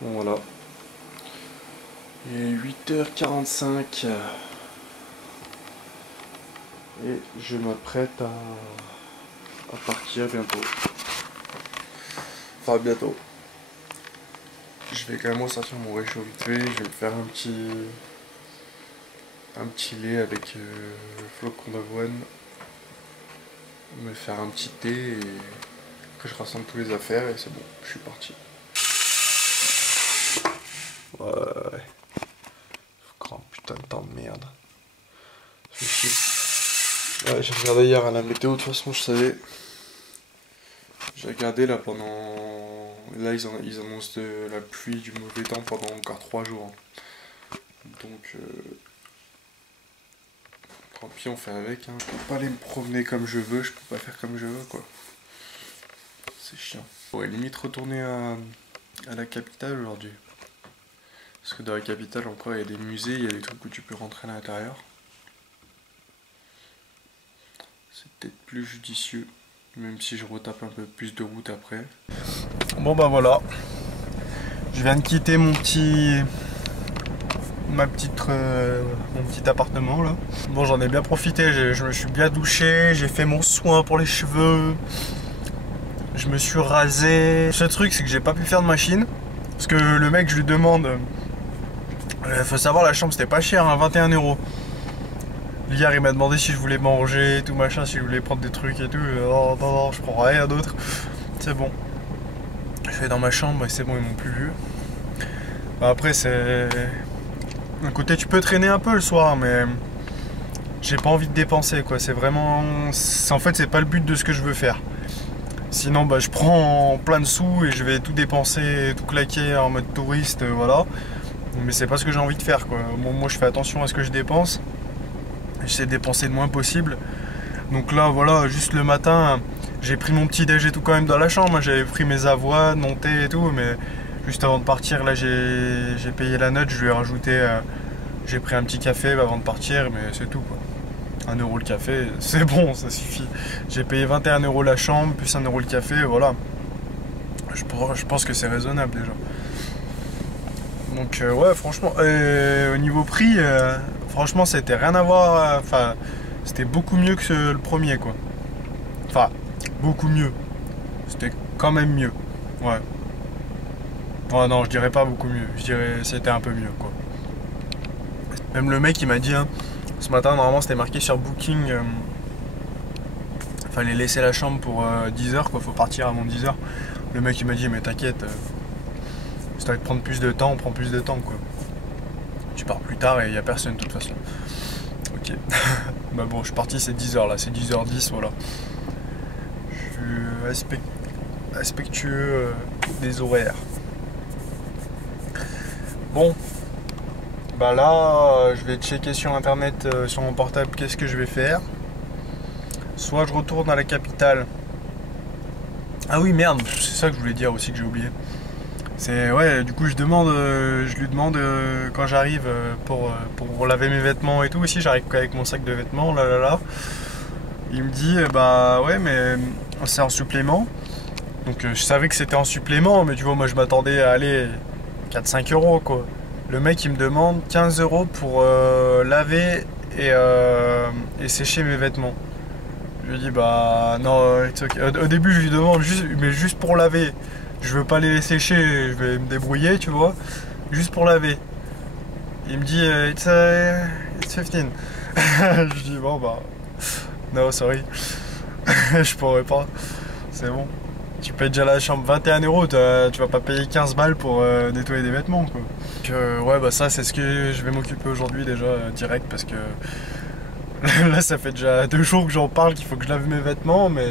Bon voilà. Il est 8h45 et je m'apprête à partir bientôt. Enfin bientôt. Je vais quand même ressortir mon réchaud vite fait, je vais me faire un petit lait avec flocons d'avoine, me faire un petit thé et après je rassemble tous les affaires et c'est bon, je suis parti. Ouais. Grand putain de temps de merde. Ça fait chier. Ouais, j'ai regardé hier à la météo, de toute façon je savais. J'ai regardé là pendant... Là ils annoncent de la pluie, du mauvais temps pendant encore 3 jours. Donc tant pis, on fait avec. Hein. Je peux pas aller me promener comme je veux, je peux pas faire comme je veux quoi. C'est chiant. On pourrait limite retourner à la capitale aujourd'hui. Parce que dans la capitale encore il y a des musées, il y a des trucs où tu peux rentrer à l'intérieur. C'est peut-être plus judicieux, même si je retape un peu plus de route après. Bon bah voilà. Je viens de quitter mon petit appartement là. Bon, j'en ai bien profité, je me suis bien douché, j'ai fait mon soin pour les cheveux. Je me suis rasé. Ce truc c'est que j'ai pas pu faire de machine. Parce que le mec je lui demande... faut savoir la chambre c'était pas cher, hein, 21 €. Hier il m'a demandé si je voulais manger, tout machin, si je voulais prendre des trucs et tout. Oh, non, je prends rien d'autre. C'est bon. Je vais dans ma chambre et c'est bon, ils m'ont plus vu. Après c'est... D'un côté tu peux traîner un peu le soir mais... J'ai pas envie de dépenser quoi, c'est vraiment... En fait c'est pas le but de ce que je veux faire. Sinon bah je prends plein de sous et je vais tout dépenser, tout claquer en mode touriste, voilà. Mais c'est pas ce que j'ai envie de faire quoi. Bon, moi je fais attention à ce que je dépense. J'essaie de dépenser le moins possible. Donc là voilà, juste le matin, j'ai pris mon petit déj et tout quand même dans la chambre. J'avais pris mes avoines, mon thé et tout, mais juste avant de partir là j'ai payé la note, je lui ai rajouté, j'ai pris un petit café avant de partir, mais c'est tout quoi. 1 € le café, c'est bon, ça suffit. J'ai payé 21 € la chambre, plus 1 € le café, voilà. Je pense que c'est raisonnable déjà. Donc ouais, franchement, au niveau prix, franchement, c'était rien à voir. Enfin, c'était beaucoup mieux que le premier, quoi. Enfin, beaucoup mieux. C'était quand même mieux. Ouais. Oh non, je dirais pas beaucoup mieux. Je dirais c'était un peu mieux, quoi. Même le mec, il m'a dit, hein, ce matin, normalement, c'était marqué sur Booking. Fallait laisser la chambre pour 10 h, quoi. Faut partir avant 10 h. Le mec, il m'a dit, mais t'inquiète. Si t'as envie de prendre plus de temps, on prend plus de temps quoi. Tu pars plus tard et il n'y a personne de toute façon. Ok. Bah bon, je suis parti, c'est 10 h là, c'est 10h10, voilà. Je suis respectueux des horaires. Bon. Bah là, je vais checker sur internet, sur mon portable, qu'est-ce que je vais faire. Soit je retourne à la capitale. Ah oui, merde, c'est ça que je voulais dire aussi que j'ai oublié. C'est ouais, du coup je lui demande quand j'arrive pour laver mes vêtements et tout aussi, j'arrive avec mon sac de vêtements, là. Il me dit bah ouais mais c'est en supplément. Donc je savais que c'était en supplément, mais tu vois moi je m'attendais à aller 4-5 € quoi. Le mec il me demande 15 € pour laver et sécher mes vêtements. Je lui dis bah non, it's okay. Au début je lui demande juste pour laver. Je veux pas les sécher, je vais me débrouiller, tu vois, juste pour laver. Il me dit it's 15. Je dis bon bah no sorry, je pourrais pas. C'est bon. Tu payes déjà la chambre 21 €, tu vas pas payer 15 balles pour nettoyer des vêtements quoi. Donc, ouais bah ça c'est ce que je vais m'occuper aujourd'hui déjà direct parce que là ça fait déjà 2 jours que j'en parle qu'il faut que je lave mes vêtements mais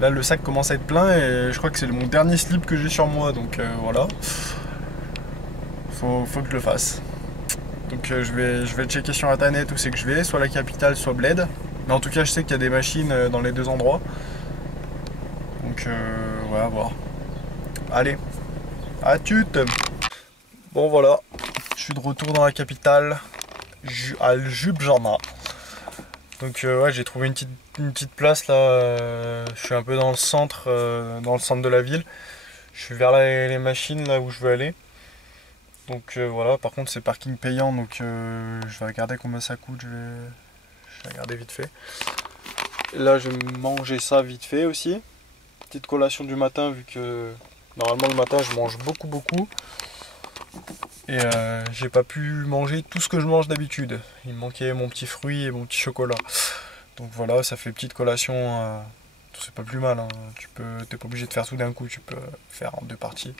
là le sac commence à être plein et je crois que c'est mon dernier slip que j'ai sur moi donc voilà. Faut que je le fasse. Donc je vais checker sur internet où c'est que je vais, soit la capitale soit Bled. Mais en tout cas je sais qu'il y a des machines dans les deux endroits. Donc ouais à voir. Allez, à tute. Bon voilà, je suis de retour dans la capitale, à Ljubljana. Donc ouais j'ai trouvé une petite place là, je suis un peu dans le centre de la ville. Je suis vers les machines là où je veux aller. Donc voilà, par contre c'est parking payant, donc je vais regarder combien ça coûte, je vais regarder vite fait. Et là je vais manger ça vite fait aussi. Petite collation du matin vu que normalement le matin je mange beaucoup. Et j'ai pas pu manger tout ce que je mange d'habitude. Il me manquait mon petit fruit et mon petit chocolat. Donc voilà, ça fait petite collation, c'est pas plus mal, hein. T'es pas obligé de faire tout d'un coup, tu peux faire en 2 parties.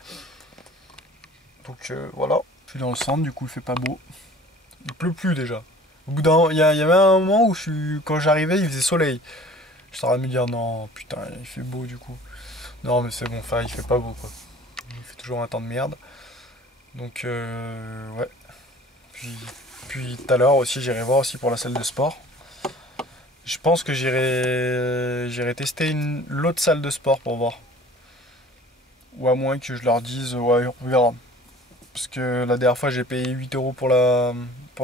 Donc voilà, je suis dans le centre, du coup il fait pas beau. Il pleut plus déjà. Au bout il y avait un moment où quand j'arrivais il faisait soleil. Je suis en train de me dire non putain il fait beau du coup. Non mais c'est bon, enfin il fait pas beau quoi. Il fait toujours un temps de merde. Donc ouais. Puis tout à l'heure aussi j'irai voir aussi pour la salle de sport. Je pense que j'irai tester l'autre salle de sport pour voir. Ou à moins que je leur dise ouais on verra. Parce que la dernière fois j'ai payé 8 € pour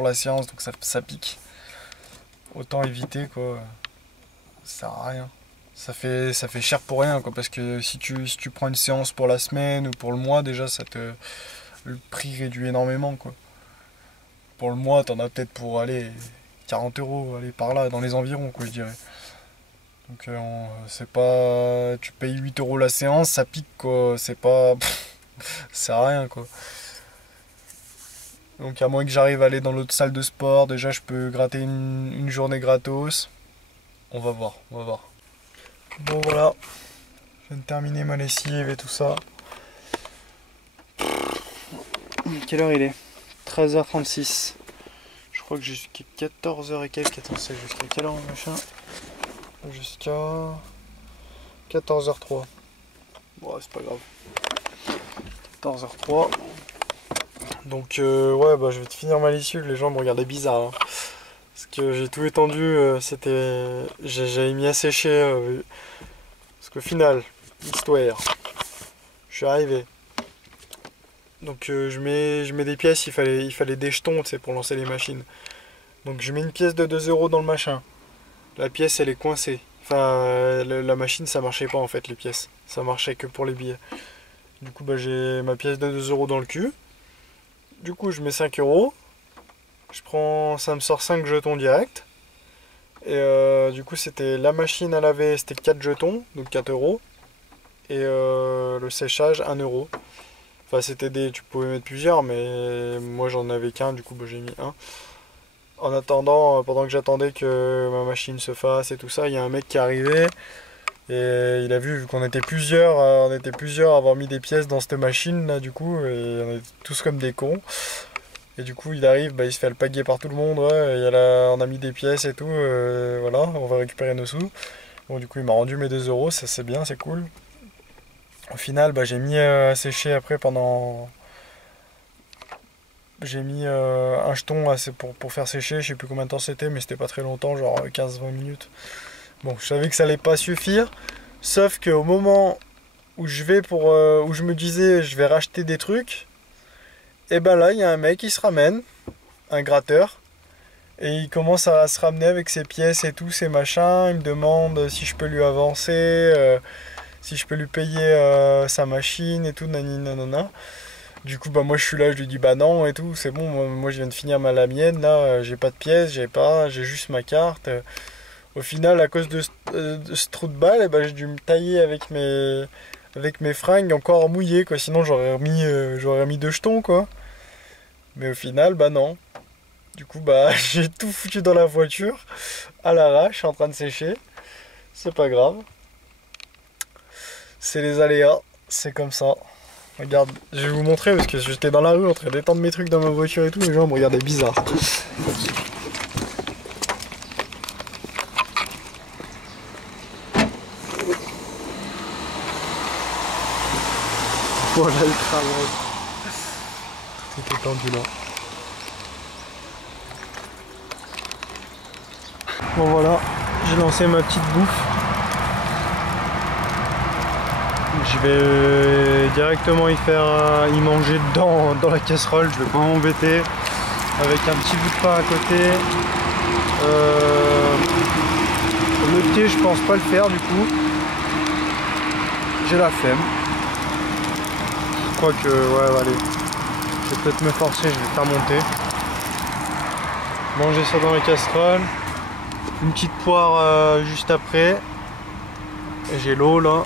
la séance, donc ça pique. Autant éviter quoi. Ça sert à rien. Ça fait cher pour rien quoi. Parce que si tu prends une séance pour la semaine ou pour le mois, déjà le prix réduit énormément quoi. Pour le mois, t'en as peut-être pour aller 40 €, aller par là, dans les environs quoi je dirais. Donc c'est pas. Tu payes 8 € la séance, ça pique quoi. C'est pas. Ça sert à rien quoi. Donc à moins que j'arrive à aller dans l'autre salle de sport, déjà je peux gratter une journée gratos. On va voir. Bon voilà, je viens de terminer ma lessive et tout ça. Quelle heure il est? 13h36. Je crois que jusqu'à 14h et quelques. Attends, c'est jusqu'à quelle heure machin? Jusqu'à 14h03. Bon, c'est pas grave. 14h03. Donc ouais bah je vais te finir ma lessive, les gens me regardaient bizarre hein. Parce que j'ai tout étendu, j'avais mis à sécher parce qu'au final, histoire, je suis arrivé. Donc je mets des pièces, il fallait des jetons pour lancer les machines. Donc je mets une pièce de 2 € dans le machin. La pièce elle est coincée. Enfin la machine ça marchait pas en fait les pièces. Ça marchait que pour les billets. Du coup bah j'ai ma pièce de 2 € dans le cul. Du coup, je mets 5 €. Ça me sort 5 jetons direct. Et du coup, c'était la machine à laver, c'était 4 jetons, donc 4 €. Et le séchage, 1 €. Enfin, tu pouvais mettre plusieurs, mais moi j'en avais qu'un, du coup, bah, j'ai mis un. En attendant, pendant que j'attendais que ma machine se fasse et tout ça, il y a un mec qui est arrivé. Et il a vu qu'on était plusieurs, à avoir mis des pièces dans cette machine là du coup, et on était tous comme des cons. Et du coup il arrive, bah, il se fait alpaguer par tout le monde, ouais, on a mis des pièces et tout, voilà, on va récupérer nos sous. Bon du coup il m'a rendu mes 2 €, ça c'est bien, c'est cool. Au final bah, j'ai mis à sécher après pendant... J'ai mis un jeton pour faire sécher, je sais plus combien de temps c'était, mais c'était pas très longtemps, genre 15-20 minutes. Bon, je savais que ça allait pas suffire, sauf qu'au moment où où je me disais je vais racheter des trucs, et ben là il y a un mec qui se ramène, un gratteur, et il commence à se ramener avec ses pièces et tout, ses machins. Il me demande si je peux lui avancer, si je peux lui payer sa machine et tout, nanani nanana. Du coup bah moi je suis là, je lui dis bah non et tout, c'est bon, moi je viens de finir la mienne, là j'ai pas de pièces, j'ai juste ma carte. Au final, à cause de ce trou de balle, eh ben, j'ai dû me tailler avec mes fringues encore mouillées, quoi. Sinon, j'aurais mis 2 jetons, quoi. Mais au final, bah non. Du coup, bah, j'ai tout foutu dans la voiture, à l'arrache, en train de sécher. C'est pas grave. C'est les aléas, c'est comme ça. Regarde, je vais vous montrer parce que j'étais dans la rue en train d'étendre mes trucs dans ma voiture et tout, les gens me regardaient bizarre. Voilà le travail. Tout est étendu là. Bon voilà, j'ai lancé ma petite bouffe. Je vais directement y manger dans la casserole, je vais pas m'embêter. Avec un petit bout de pain à côté. Le thé, je pense pas le faire du coup. J'ai la flemme. crois que... Ouais, allez. Je vais peut-être me forcer, je vais faire monter. Manger ça dans les casseroles. Une petite poire juste après. Et j'ai l'eau là.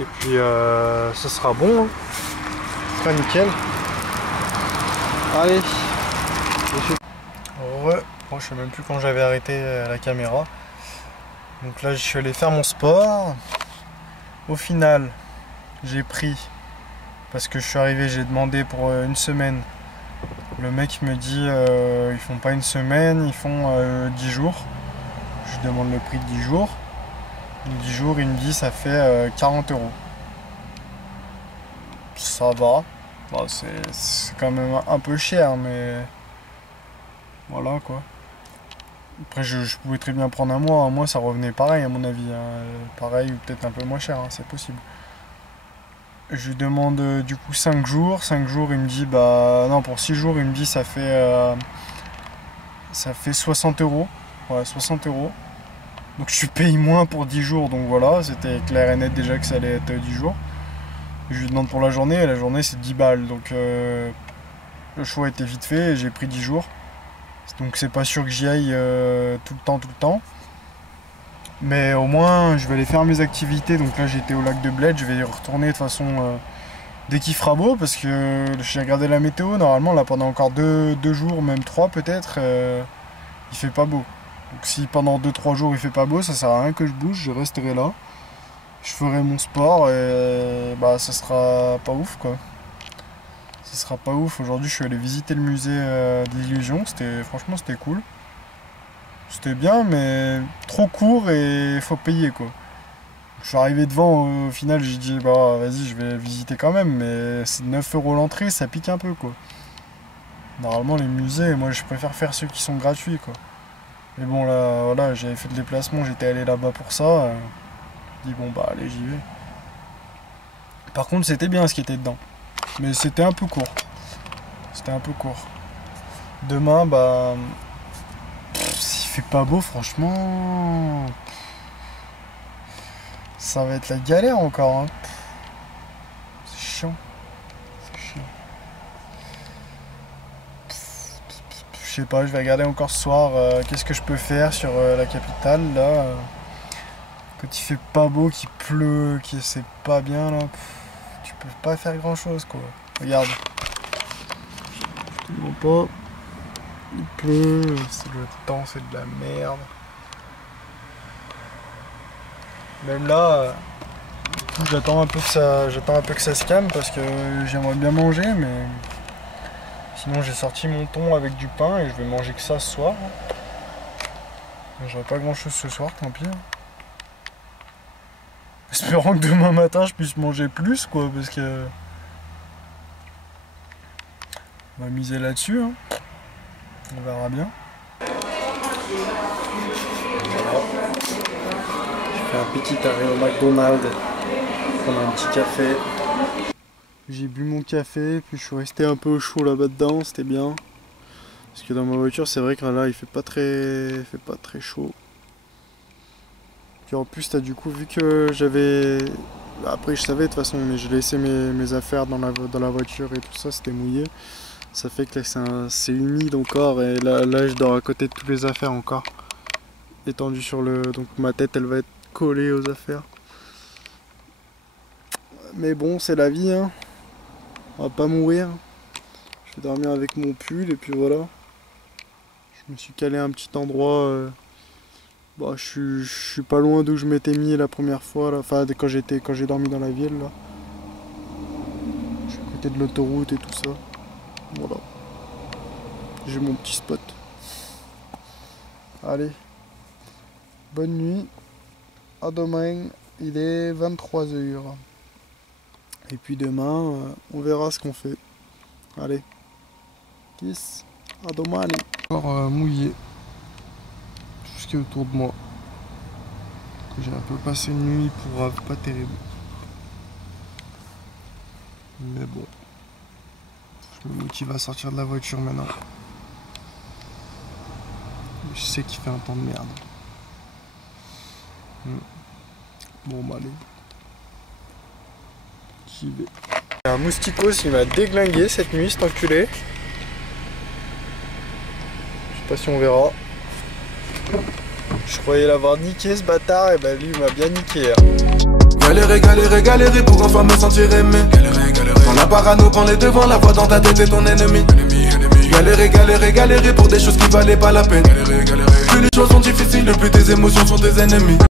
Et puis ça sera bon. Hein. Ça sera nickel. Allez. Bon, je sais même plus quand j'avais arrêté la caméra. Donc là je suis allé faire mon sport. Au final j'ai pris, parce que je suis arrivé, j'ai demandé pour une semaine. Le mec me dit ils font pas une semaine, ils font 10 jours. Je lui demande le prix de 10 jours. 10 jours il me dit ça fait 40 €. Ça va. Bon, c'est quand même un peu cher, mais voilà quoi. Après je pouvais très bien prendre un mois ça revenait pareil à mon avis, hein. Pareil ou peut-être un peu moins cher, hein, c'est possible. Je lui demande du coup 5 jours, 5 jours il me dit bah non, pour 6 jours il me dit ça fait 60 €. Ouais, 60 €. Donc je paye moins pour 10 jours, donc voilà, c'était clair et net déjà que ça allait être 10 jours. Je lui demande pour la journée, et la journée c'est 10 balles, donc le choix était vite fait et j'ai pris 10 jours. Donc c'est pas sûr que j'y aille tout le temps. Mais au moins je vais aller faire mes activités. Donc là j'étais au lac de Bled, je vais y retourner de toute façon dès qu'il fera beau, parce que j'ai regardé la météo, normalement là pendant encore 2 jours, même 3 peut-être, il fait pas beau. Donc si pendant 2-3 jours il fait pas beau, ça sert à rien que je bouge, je resterai là. Je ferai mon sport et bah ça sera pas ouf quoi. Ce sera pas ouf. Aujourd'hui je suis allé visiter le musée d'Illusion, franchement c'était cool. C'était bien mais trop court et faut payer quoi. Je suis arrivé devant, au final j'ai dit bah vas-y je vais visiter quand même, mais c'est 9 € l'entrée, ça pique un peu quoi. Normalement les musées, moi je préfère faire ceux qui sont gratuits quoi. Mais bon là voilà, j'avais fait le déplacement, j'étais allé là-bas pour ça. Je dis bon bah allez j'y vais. Par contre c'était bien ce qui était dedans. Mais c'était un peu court. C'était un peu court. Demain, bah... s'il fait pas beau, franchement... ça va être la galère encore. Hein. C'est chiant. C'est chiant. Je sais pas, je vais regarder encore ce soir qu'est-ce que je peux faire sur la capitale, là. Quand il fait pas beau, qu'il pleut, qu'il c'est pas bien, là... tu peux pas faire grand-chose, quoi. Regarde. Non pas. Il pleut, c'est le temps, c'est de la merde. Même là, j'attends un peu que ça se calme parce que j'aimerais bien manger, mais sinon j'ai sorti mon thon avec du pain et je vais manger que ça ce soir. J'aurai pas grand chose ce soir, tant pis. Espérant que demain matin je puisse manger plus quoi, parce que on va miser là-dessus, hein. On verra bien. Voilà. Je fais un petit arrêt au McDonald's, prendre un petit café. J'ai bu mon café, puis je suis resté un peu au chaud là-bas dedans, c'était bien. Parce que dans ma voiture, c'est vrai que là, il fait pas très chaud. Puis en plus, t'as du coup vu que j'avais... Après, je savais de toute façon, mais j'ai laissé mes affaires dans la voiture et tout ça, c'était mouillé. Ça fait que là c'est humide encore et là je dors à côté de toutes les affaires encore. Étendu sur le... Donc ma tête elle va être collée aux affaires. Mais bon c'est la vie hein. On va pas mourir. Je vais dormir avec mon pull et puis voilà. Je me suis calé à un petit endroit. Bah, je suis pas loin d'où je m'étais mis la première fois là. Enfin quand j'ai dormi dans la ville là. Je suis à côté de l'autoroute et tout ça. Voilà. J'ai mon petit spot. Allez. Bonne nuit. À demain. Il est 23 h. Et puis demain, on verra ce qu'on fait. Allez. Kiss. À demain, allez. Encore mouillé. Tout ce qui est autour de moi. J'ai un peu passé une nuit pour pas terrible. Mais bon. Je me motive à sortir de la voiture maintenant. Je sais qu'il fait un temps de merde. Bon bah allez. J'y vais. Un mousticos, il m'a déglingué cette nuit, cet enculé. Je sais pas si on verra. Je croyais l'avoir niqué ce bâtard, et bah lui il m'a bien niqué. Galérer, galérer, galérer pour enfin me sentir aimé. Galérer, galérer. Quand la parano prend les devants, la voix dans ta tête est ton ennemi. Galérer, galérer, galérer pour des choses qui valaient pas la peine. Galérer, galérer. Plus les choses sont difficiles, plus tes émotions sont tes ennemis.